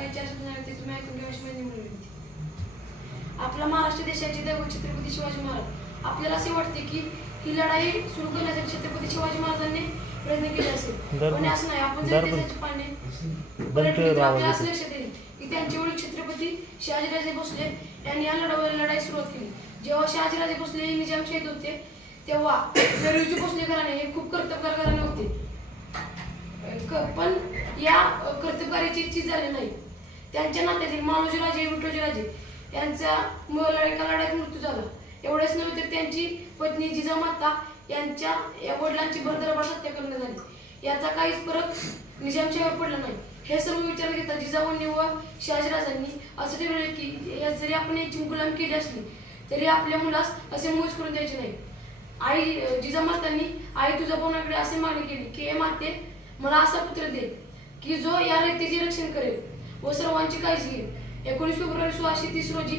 काही चर्चा झाली ते तुम्ही ऐकून घ्यावी माझी विनंती. आपला महाराष्ट्र देशाचे दैवत छत्रपती शिवाजी महाराज. आपल्याला असे वाटते की ही लढाई सुरू करण्यासाठी छत्रपती शिवाजी महाराजांनी प्रयत्न केले असेल, पण असं नाही. आपण जर देशाचे पाणी पलटले तर आपल्याला असं लक्षात येईल की त्यांचे वडील छत्रपती शहाजीराजे भोसले यांनी या लढाई सुरुवात केली. जेव्हा शहाजीराजे भोसले निजामशाहीत होते तेव्हा दरवेळची भोसले घराणे हे खूप कर्तबगार घराणे होते, पण या कर्तबगारीची चीज झाली नाही. त्यांच्या नात्यातील मालोजीराजे विठोजीराजे यांचा एका लढाईत मृत्यू झाला. एवढेच नव्हे तर त्यांची पत्नी जिजामाता यांच्या या वडिलांची भरदरबार हत्या करण्यात आली. याचा काहीच फरक निजामशाहीवर पडला नाही. हे सर्व विचार घेता जिजाऊंनी व शहाजीराजांनी असं ठरवले की जरी आपण याची गुलाम केली असली तरी आपल्या मुलास असे मूज करून द्यायचे नाही. जिजामातांनी आई तुळजाभवानीकडे असे मागणी केली की हे माते, मला असा पुत्र दे की जो या रयतेचे रक्षण करेल व सर्वांची काळजी घेईल. 19 फेब्रुवारी 1630 रोजी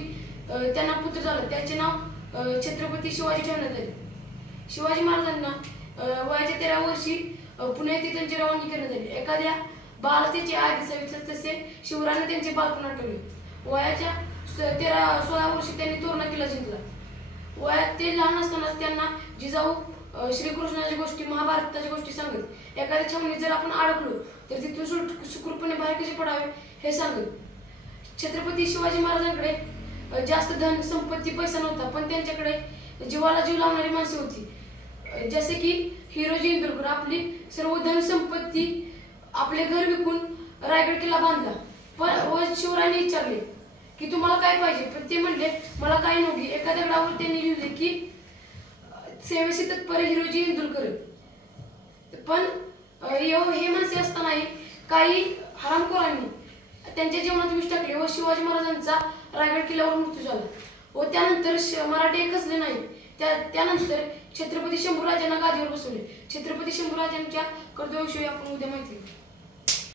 त्यांना पुत्र झालं. त्याचे नाव छत्रपती शिवाजी ठेवण्यात आले. शिवाजी महाराजांना वयाच्या 13व्या वर्षी पुणे येथे त्यांची रवानगी करण्यात आली. एखाद्या बालतेचे आधी सविस्तर तसे शिवरायाने त्यांचे बालपण आठवले. वयाच्या 16 वर्षी त्यांनी तोरणा किल्ला जिंकला. वयात ते लहान असतानाच त्यांना जिजाऊ श्रीकृष्णाच्या गोष्टी, महाभारताच्या गोष्टी सांगत, एखाद्या छावणीत जर आपण अडकलो तर तिथून सुखरूपणे बाहेर कसे पडावे हे सांगत. छत्रपती शिवाजी महाराजांकडे जास्त धन संपत्ती पैसा नव्हता, पण त्यांच्याकडे जीवाला जीव लावणारी माणसे होती. जसे की हिरोजी इंदुरकर आपली सर्व धन संपत्ती आपले घर विकून रायगड किल्ला बांधला. पण शिवरायांनी विचारले की तुम्हाला काय पाहिजे, पण ते म्हणले मला काही नव्हते. एका दगडावर त्यांनी लिहिले की सेवेशी तत्पर हिरोजी इंदुरकर. पण हे माणसे असतानाही काही हरामखोरांनी त्यांच्या जीवनात विष टाकले व शिवाजी महाराजांचा रायगड किल्ल्यावर मृत्यू झाला. व त्यानंतर मराठे खचले नाही. त्यानंतर छत्रपती शंभूराजांना गादीवर बसवले. छत्रपती शंभूराजांच्या कर्तव्याविषयी आपण उद्या माहिती